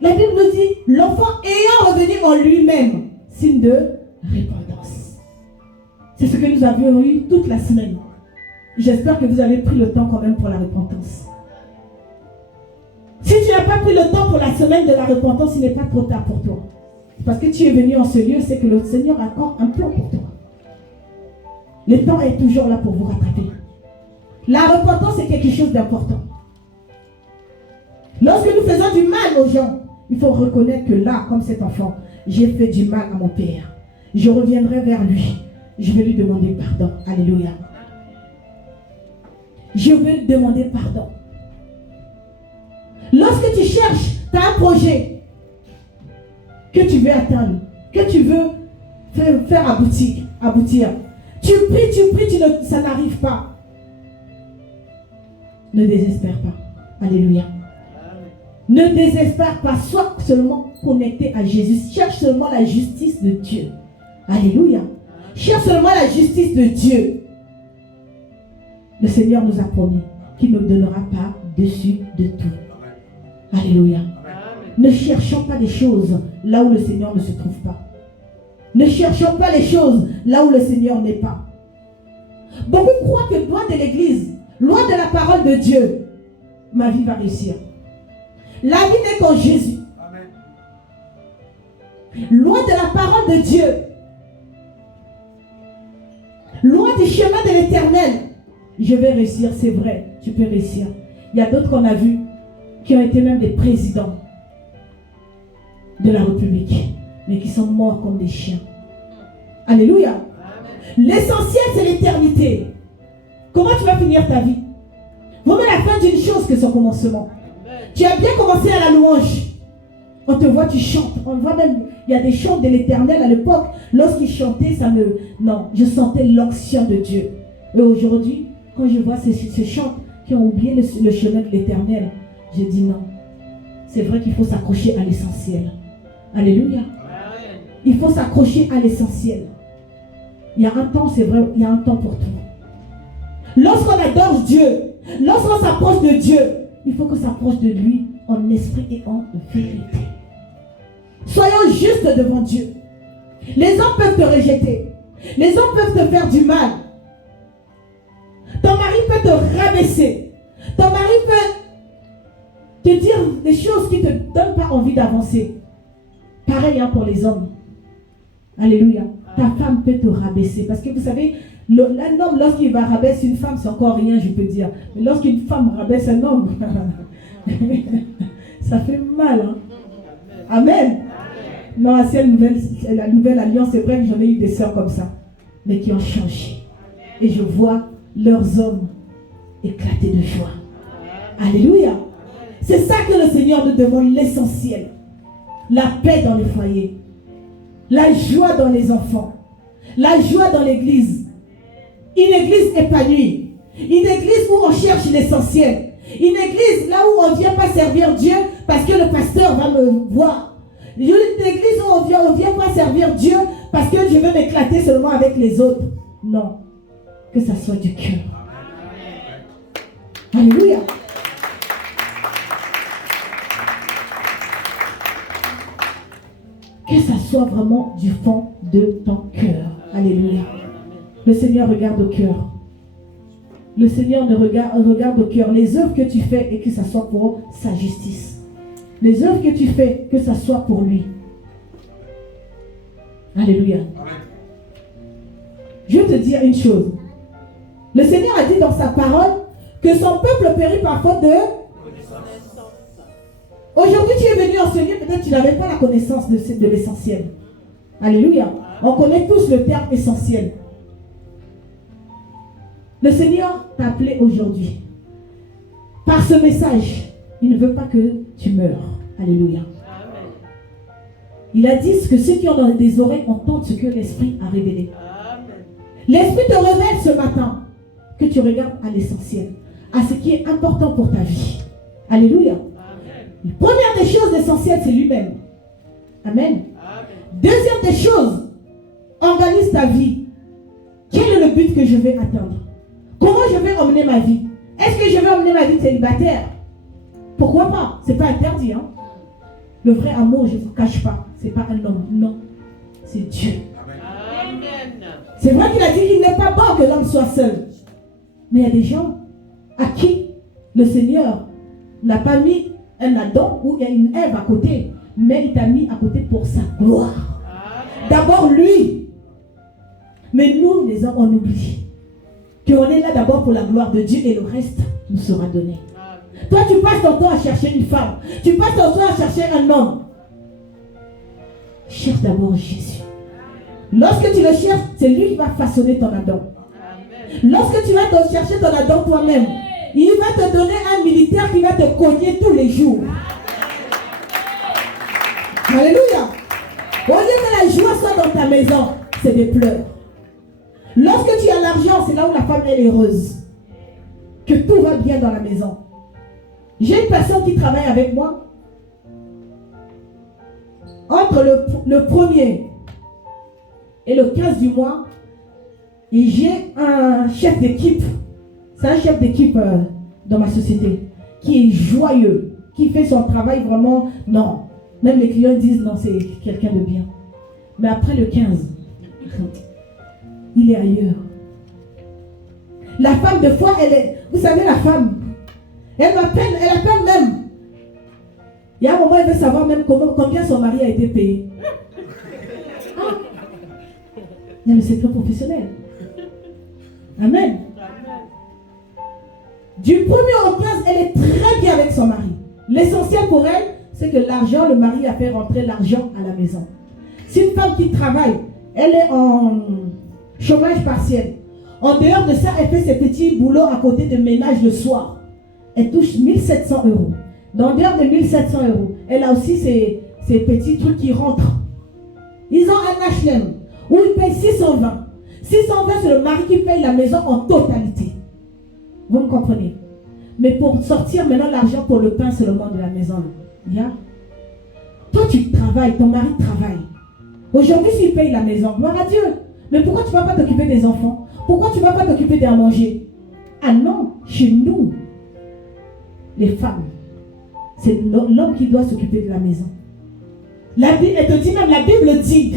La Bible nous dit, l'enfant ayant revenu en lui-même, signe de repentance. C'est ce que nous avions eu toute la semaine. J'espère que vous avez pris le temps quand même pour la repentance. Si tu n'as pas pris le temps pour la semaine de la repentance, il n'est pas trop tard pour toi. Parce que tu es venu en ce lieu, c'est que le Seigneur a encore un plan pour toi. Le temps est toujours là pour vous rattraper. La repentance est quelque chose d'important. Lorsque nous faisons du mal aux gens, il faut reconnaître que là, comme cet enfant, j'ai fait du mal à mon père. Je reviendrai vers lui. Je vais lui demander pardon. Alléluia. Je vais lui demander pardon. Lorsque tu cherches, tu as un projet que tu veux atteindre, que tu veux faire aboutir. Tu pries, ça n'arrive pas. Ne désespère pas. Alléluia. Ne désespère pas, sois seulement connecté à Jésus. Cherche seulement la justice de Dieu. Alléluia. Cherche seulement la justice de Dieu. Le Seigneur nous a promis qu'il ne donnera pas dessus de tout. Alléluia. Ne cherchons pas des choses là où le Seigneur ne se trouve pas. Ne cherchons pas les choses là où le Seigneur n'est pas. Beaucoup croient que loin de l'église, loin de la parole de Dieu, ma vie va réussir. La vie n'est qu'en Jésus. Amen. Loin de la parole de Dieu, loin du chemin de l'Éternel, je vais réussir, c'est vrai, tu peux réussir. Il y a d'autres qu'on a vus qui ont été même des présidents de la République, mais qui sont morts comme des chiens. Alléluia. L'essentiel, c'est l'éternité. Comment tu vas finir ta vie? Vaut mieux la fin d'une chose que son commencement. Tu as bien commencé à la louange. On te voit, tu chantes. On voit même, il y a des chants de l'Éternel à l'époque. Lorsqu'ils chantaient, non, je sentais l'onction de Dieu. Et aujourd'hui, quand je vois ces chants qui ont oublié le chemin de l'Éternel, je dis non. C'est vrai qu'il faut s'accrocher à l'essentiel. Alléluia. Il faut s'accrocher à l'essentiel. Il y a un temps, c'est vrai, il y a un temps pour tout. Lorsqu'on adore Dieu, lorsqu'on s'approche de Dieu, il faut qu'on s'approche de lui en esprit et en vérité. Soyons justes devant Dieu. Les hommes peuvent te rejeter. Les hommes peuvent te faire du mal. Ton mari peut te rabaisser. Ton mari peut te dire des choses qui ne te donnent pas envie d'avancer. Pareil pour les hommes. Alléluia. Ta femme peut te rabaisser. Parce que vous savez, un homme, lorsqu'il va rabaisser une femme, c'est encore rien, je peux dire. Mais lorsqu'une femme rabaisse un homme, ça fait mal. Hein? Amen. Non, la nouvelle alliance, c'est vrai que j'en ai eu des sœurs comme ça, mais qui ont changé. Et je vois leurs hommes éclater de joie. Alléluia. C'est ça que le Seigneur nous demande, l'essentiel. La paix dans les foyers. la joie dans les enfants, la joie dans l'église. Une église épanouie, une église où on cherche l'essentiel, une église là où on ne vient pas servir Dieu parce que le pasteur va me voir. Une église où on vient pas servir Dieu parce que je veux m'éclater seulement avec les autres. Non, que ça soit du cœur. Alléluia. Que ça soit vraiment du fond de ton cœur. Alléluia. Le Seigneur regarde au cœur. Le Seigneur regarde au cœur les œuvres que tu fais et que ça soit pour sa justice. Les œuvres que tu fais, que ça soit pour lui. Alléluia. Je vais te dire une chose. Le Seigneur a dit dans sa parole que son peuple périt par faute de... Aujourd'hui, tu es venu enseigner, peut-être que tu n'avais pas la connaissance de l'essentiel. Alléluia. On connaît tous le terme essentiel. Le Seigneur t'a appelé aujourd'hui. Par ce message, il ne veut pas que tu meurs. Alléluia. Amen. Il a dit que ceux qui ont des oreilles entendent ce que l'Esprit a révélé. L'Esprit te révèle ce matin que tu regardes à l'essentiel, à ce qui est important pour ta vie. Alléluia. La première des choses essentielles, c'est lui-même. Amen. Deuxième des choses, organise ta vie. Quel est le but que je vais atteindre? Comment je vais emmener ma vie? Est-ce que je vais emmener ma vie célibataire? Pourquoi pas? C'est pas interdit. Hein? Le vrai amour, je ne vous cache pas, c'est pas un homme. Non, c'est Dieu. Amen. C'est vrai qu'il a dit qu'il n'est pas bon que l'homme soit seul. Mais il y a des gens à qui le Seigneur n'a pas mis un Adam ou une Ève à côté, mais il t'a mis à côté pour sa gloire. D'abord lui. Mais nous, les hommes, on oublie qu'on est là d'abord pour la gloire de Dieu et le reste nous sera donné. Toi, tu passes ton temps à chercher une femme. Tu passes ton temps à chercher un homme. Cherche d'abord Jésus. Lorsque tu le cherches, c'est lui qui va façonner ton Adam. Lorsque tu vas te chercher ton Adam toi-même, il va te donner un militaire qui va te cogner tous les jours. Alléluia. Au lieu que la joie soit dans ta maison, c'est des pleurs. Lorsque tu as l'argent, c'est là où la femme est heureuse. Que tout va bien dans la maison. J'ai une personne qui travaille avec moi. Entre le 1er et le 15 du mois, et j'ai un chef d'équipe. C'est un chef d'équipe dans ma société qui est joyeux, qui fait son travail vraiment. Non, même les clients disent non, c'est quelqu'un de bien. Mais après le 15, il est ailleurs. La femme, de fois, elle est. Vous savez, la femme, elle appelle même. Il y a un moment, elle veut savoir même combien son mari a été payé. Ah. Il y a le secret professionnel. Amen. Du 1er au 15, elle est très bien avec son mari. L'essentiel pour elle, c'est que l'argent, le mari a fait rentrer l'argent à la maison. C'est une femme qui travaille. Elle est en chômage partiel. En dehors de ça, elle fait ses petits boulots à côté de ménage le soir. Elle touche 1700 €. En dehors de 1700 €, elle a aussi ses petits trucs qui rentrent. Ils ont un HLM où ils payent 620. 620, c'est le mari qui paye la maison en totalité. Vous me comprenez? Mais pour sortir maintenant l'argent pour le pain seulement de la maison. Yeah? Toi, tu travailles, ton mari travaille. Aujourd'hui, s'il paye la maison, gloire à Dieu. Mais pourquoi tu ne vas pas t'occuper des enfants? Pourquoi tu ne vas pas t'occuper d'à manger? Ah non, chez nous, les femmes, c'est l'homme qui doit s'occuper de la maison. La Bible, elle te dit même, la Bible dit,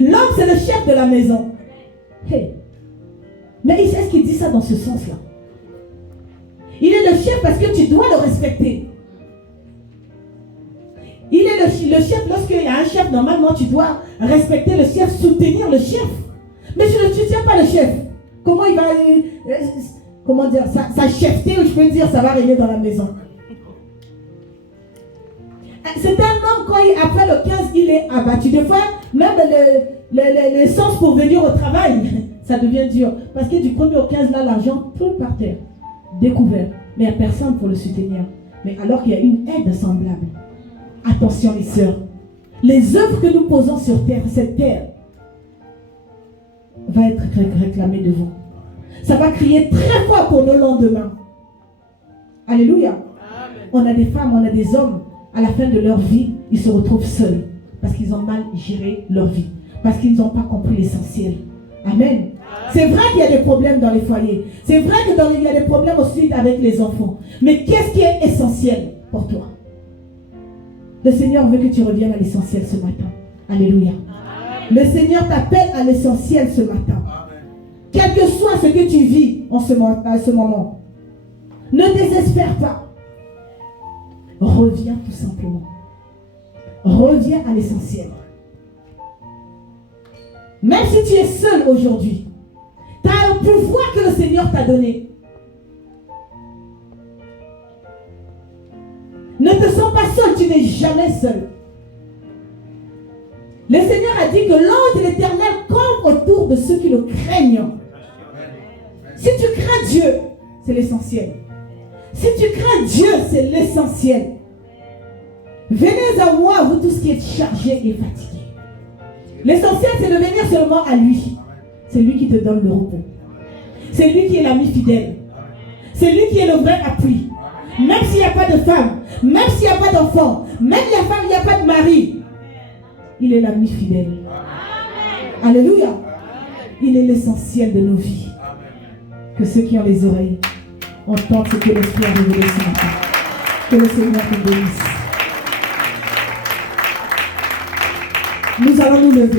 l'homme c'est le chef de la maison. Hey. Mais est-ce qu'il dit ça dans ce sens-là? Il est le chef parce que tu dois le respecter. Il est le chef lorsqu'il y a un chef, normalement tu dois respecter le chef, soutenir le chef. Mais tu ne soutiens pas le chef. Comment il va... comment dire, sa chefté, ou je peux dire, ça va régner dans la maison. C'est un homme, quand après le 15, il est abattu. Des fois, même l'essence pour venir au travail, ça devient dur. Parce que du 1er au 15, là, l'argent, tout par terre, découvert. Mais il n'y a personne pour le soutenir. Mais alors qu'il y a une aide semblable. Attention les sœurs. les œuvres que nous posons sur terre, cette terre, va être réclamée devant. Ça va crier très fort pour nos lendemains. Alléluia. Amen. On a des femmes, on a des hommes, à la fin de leur vie, ils se retrouvent seuls parce qu'ils ont mal géré leur vie, parce qu'ils n'ont pas compris l'essentiel. Amen. C'est vrai qu'il y a des problèmes dans les foyers. C'est vrai qu'il y a des problèmes aussi avec les enfants. Mais qu'est-ce qui est essentiel pour toi? Le Seigneur veut que tu reviennes à l'essentiel ce matin. Alléluia. Amen. Le Seigneur t'appelle à l'essentiel ce matin. Amen. Quel que soit ce que tu vis à ce moment, ne désespère pas. Reviens tout simplement. Reviens à l'essentiel. Même si tu es seul aujourd'hui, tu as un pouvoir que le Seigneur t'a donné. Ne te sens pas seul, tu n'es jamais seul. Le Seigneur a dit que l'ange de l'Éternel campe autour de ceux qui le craignent. Si tu crains Dieu, c'est l'essentiel. Si tu crains Dieu, c'est l'essentiel. Venez à moi, vous tous qui êtes chargés et fatigués. L'essentiel, c'est de venir seulement à lui. C'est lui qui te donne le repos. C'est lui qui est l'ami fidèle. C'est lui qui est le vrai appui. Même s'il n'y a pas de femme, même s'il n'y a pas d'enfant, même s'il n'y a pas de mari, il est l'ami fidèle. Alléluia. Il est l'essentiel de nos vies. Que ceux qui ont les oreilles entendent ce que l'Esprit a révélé ce matin. Que le Seigneur te bénisse. Nous allons nous lever.